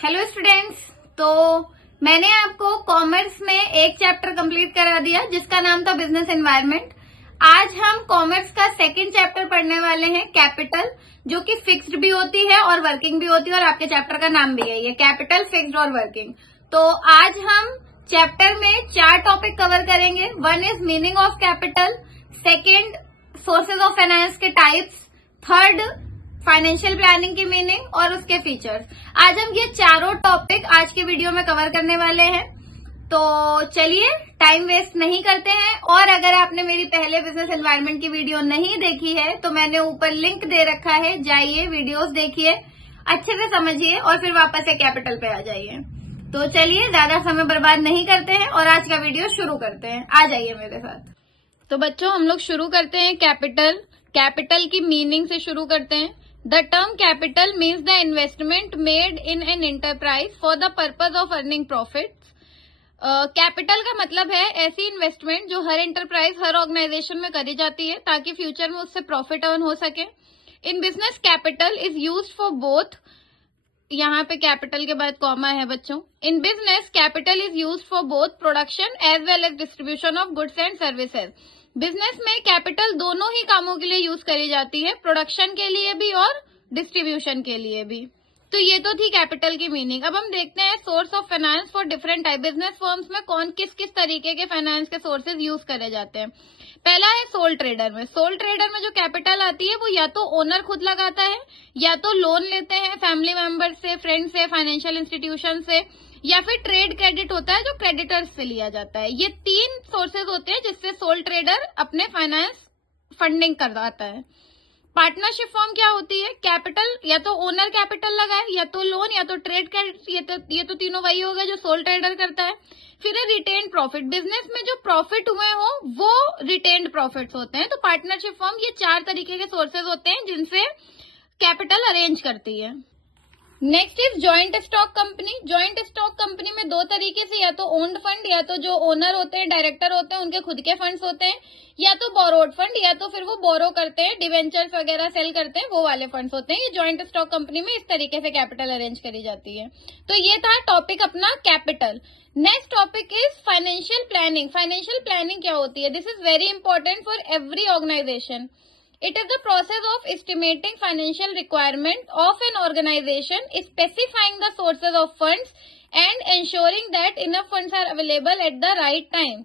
Hello students. तो मैंने आपको कॉमर्स में एक चैप्टर कंप्लीट करा दिया जिसका नाम था बिजनेस एनवायरनमेंट। आज हम कॉमर्स का सेकंड चैप्टर पढ़ने वाले हैं, कैपिटल, जो कि फिक्स्ड भी होती है और वर्किंग भी होती है, और आपके चैप्टर का नाम भी है ये कैपिटल, फिक्स्ड और वर्किंग। तो आज हम चैप्टर में 4 टॉपिक कवर करेंगे। 1 is meaning of capital, second sources of finance के टाइप्स, थर्ड फाइनेंशियल प्लानिंग की मीनिंग और उसके फीचर्स। आज हम ये चारों टॉपिक आज के वीडियो में कवर करने वाले हैं। तो चलिए टाइम वेस्ट नहीं करते हैं। और अगर आपने मेरी पहले बिजनेस एनवायरनमेंट की वीडियो नहीं देखी है तो मैंने ऊपर लिंक दे रखा है, जाइए वीडियोस देखिए, अच्छे से समझिए और फिर वापस से कैपिटल पे आ जाइए। तो चलिए ज्यादा समय बर्बाद नहीं करते हैं और आज का वीडियो शुरू करते हैं। आ जाइए मेरे साथ। तो बच्चों हम लोग शुरू करते हैं कैपिटल की मीनिंग से शुरू करते हैं। The term capital means the investment made in an enterprise for the purpose of earning profits. Capital का मतलब है ऐसी इन्वेस्टमेंट जो हर एंटरप्राइज, हर ऑर्गेनाइजेशन में करी जाती है ताकि फ्यूचर में उससे प्रॉफिट अर्न हो सके। In business capital is used for both, यहाँ पे कैपिटल के बाद कॉमा है बच्चों। In business capital is used for both production as well as distribution of goods and services. Business में कैपिटल दोनों ही कामों के लिए यूज करी जाती है, प्रोडक्शन के लिए भी और डिस्ट्रीब्यूशन के लिए भी। तो ये तो थी कैपिटल की मीनिंग। अब हम देखते हैं source of finance for different type. Business firms में कौन किस किस तरीके के फाइनेंस के सोर्सेज यूज करे जाते हैं। पहला है सोल ट्रेडर में। सोल ट्रेडर में जो कैपिटल आती है वो या तो ओनर खुद लगाता है, या तो लोन लेते हैं फैमिली मेंबर से, फ्रेंड से, फाइनेंशियल इंस्टीट्यूशन से, या फिर ट्रेड क्रेडिट होता है जो क्रेडिटर्स से लिया जाता है। ये 3 सोर्सेज होते हैं जिससे सोल ट्रेडर अपने फाइनेंस फंडिंग करवाता है। पार्टनरशिप फॉर्म क्या होती है? कैपिटल या तो ओनर कैपिटल लगाए, या तो लोन, या तो ट्रेड क्रेडिट। ये तो तीनों वही हो गए जो सोल ट्रेडर करता है। फिर है रिटेन्ड प्रॉफिट। बिजनेस में जो प्रॉफिट हुए हो वो रिटेन्ड प्रॉफिट्स होते हैं। तो पार्टनरशिप फॉर्म ये 4 तरीके के सोर्सेज होते हैं जिनसे कैपिटल अरेंज करती है। Next is joint stock company. Joint stock company में 2 तरीके से, या तो ओन्ड फंड, या तो जो ओनर होते हैं, डायरेक्टर होते हैं, उनके खुद के फंड्स होते हैं, या तो बोरोड फंड, या तो फिर वो बोरो करते हैं, डिवेंचर्स वगैरह सेल करते हैं, वो वाले फंड्स होते हैं। ये जॉइंट स्टॉक कंपनी में इस तरीके से कैपिटल अरेंज करी जाती है। तो ये था टॉपिक अपना capital. Next topic is financial planning. Financial planning क्या होती है? This is very important for every organisation. It is the process of estimating financial requirement of an organization, specifying the sources of funds and ensuring that enough funds are available at the right time.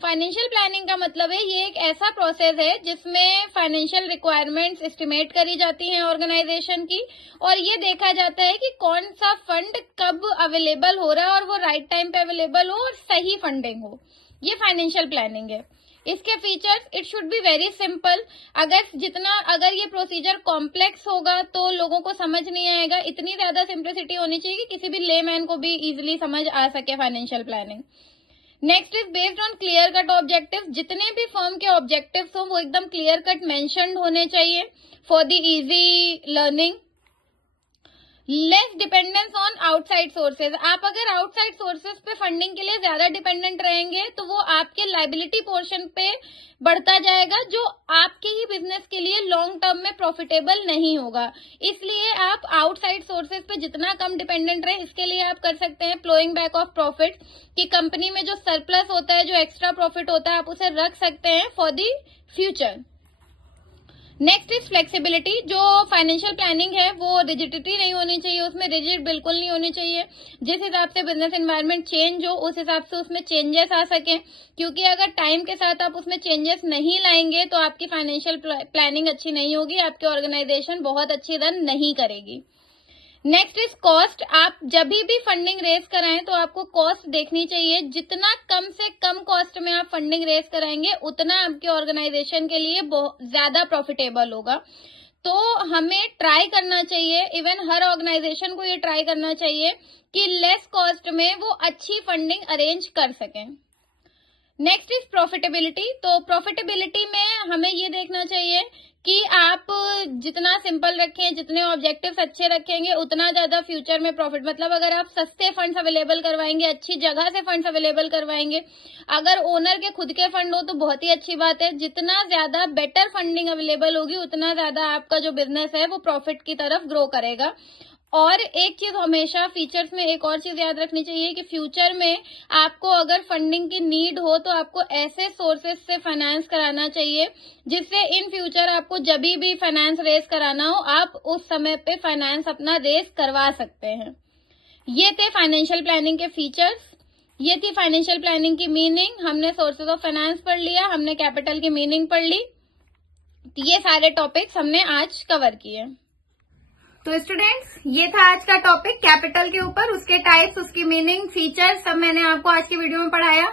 Financial planning का मतलब है ये एक ऐसा process है जिसमें financial requirements estimate करी जाती हैं ऑर्गेनाइजेशन की, और ये देखा जाता है कि कौन सा फंड कब अवेलेबल हो रहा है और वो राइट टाइम पे अवेलेबल हो और सही फंडिंग हो। ये फाइनेंशियल प्लानिंग है। इसके features, it should be very simple. अगर ये प्रोसीजर कॉम्प्लेक्स होगा तो लोगों को समझ नहीं आएगा। इतनी ज्यादा सिंप्लिसिटी होनी चाहिए कि किसी भी लेमैन को भी इजीली समझ आ सके financial planning. Next is based on clear cut objective. जितने भी फर्म के ऑब्जेक्टिव्स हो वो एकदम क्लियर कट मेंशन्ड होने चाहिए for the easy learning. Less dependence on outside sources. आप अगर आउटसाइड सोर्सेज पे फंडिंग के लिए ज्यादा डिपेंडेंट रहेंगे तो वो आपके लायबिलिटी पोर्शन पे बढ़ता जाएगा, जो आपके ही बिजनेस के लिए लॉन्ग टर्म में प्रॉफिटेबल नहीं होगा। इसलिए आप आउटसाइड सोर्सेज पे जितना कम डिपेंडेंट रहे, इसके लिए आप कर सकते हैं फ्लोइंग बैक ऑफ प्रॉफिट, कि कंपनी में जो सरप्लस होता है, जो एक्स्ट्रा प्रॉफिट होता है, आप उसे रख सकते हैं for the future. Next is flexibility. जो फाइनेंशियल प्लानिंग है वो रिजिडिटी नहीं होनी चाहिए, उसमें रिजिड बिल्कुल नहीं होनी चाहिए। जिस हिसाब से बिजनेस एनवायरनमेंट चेंज हो उस हिसाब से उसमें चेंजेस आ सके, क्योंकि अगर टाइम के साथ आप उसमें चेंजेस नहीं लाएंगे तो आपकी फाइनेंशियल प्लानिंग अच्छी नहीं होगी, आपकी ऑर्गेनाइजेशन बहुत अच्छी रन नहीं करेगी। Next is cost. आप जब भी फंडिंग रेज कराएं तो आपको कॉस्ट देखनी चाहिए। जितना कम से कम कॉस्ट में आप फंडिंग रेज कराएंगे उतना आपके ऑर्गेनाइजेशन के लिए ज्यादा प्रॉफिटेबल होगा। तो हमें ट्राई करना चाहिए, इवन हर ऑर्गेनाइजेशन को ये ट्राई करना चाहिए कि लेस कॉस्ट में वो अच्छी फंडिंग अरेंज कर सकें। Next is profitability. तो प्रॉफिटेबिलिटी में हमें ये देखना चाहिए कि आप जितना सिंपल रखें, जितने ऑब्जेक्टिव्स अच्छे रखेंगे, उतना ज्यादा फ्यूचर में प्रॉफिट। मतलब अगर आप सस्ते फंड्स अवेलेबल करवाएंगे, अच्छी जगह से फंड्स अवेलेबल करवाएंगे, अगर ओनर के खुद के फंड हो तो बहुत ही अच्छी बात है। जितना ज्यादा बेटर फंडिंग अवेलेबल होगी उतना ज्यादा आपका जो बिजनेस है वो प्रॉफिट की तरफ ग्रो करेगा। और एक चीज हमेशा फीचर्स में एक और चीज याद रखनी चाहिए कि फ्यूचर में आपको अगर फंडिंग की नीड हो तो आपको ऐसे सोर्सेस से फाइनेंस कराना चाहिए जिससे इन फ्यूचर आपको जब भी फाइनेंस रेस कराना हो आप उस समय पे फाइनेंस अपना रेस करवा सकते हैं। ये थे फाइनेंशियल प्लानिंग के फीचर्स, ये थी फाइनेंशियल प्लानिंग की मीनिंग। हमने सोर्सेज ऑफ फाइनेंस पढ़ लिया, हमने कैपिटल की मीनिंग पढ़ ली। ये सारे टॉपिक्स हमने आज कवर किए। तो स्टूडेंट्स, ये था आज का टॉपिक कैपिटल के ऊपर, उसके टाइप्स, उसकी मीनिंग, फीचर्स सब मैंने आपको आज की वीडियो में पढ़ाया।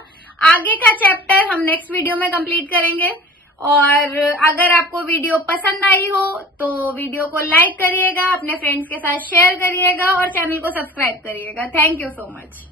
आगे का चैप्टर हम नेक्स्ट वीडियो में कंप्लीट करेंगे। और अगर आपको वीडियो पसंद आई हो तो वीडियो को लाइक करिएगा, अपने फ्रेंड्स के साथ शेयर करिएगा और चैनल को सब्सक्राइब करिएगा। Thank you so much.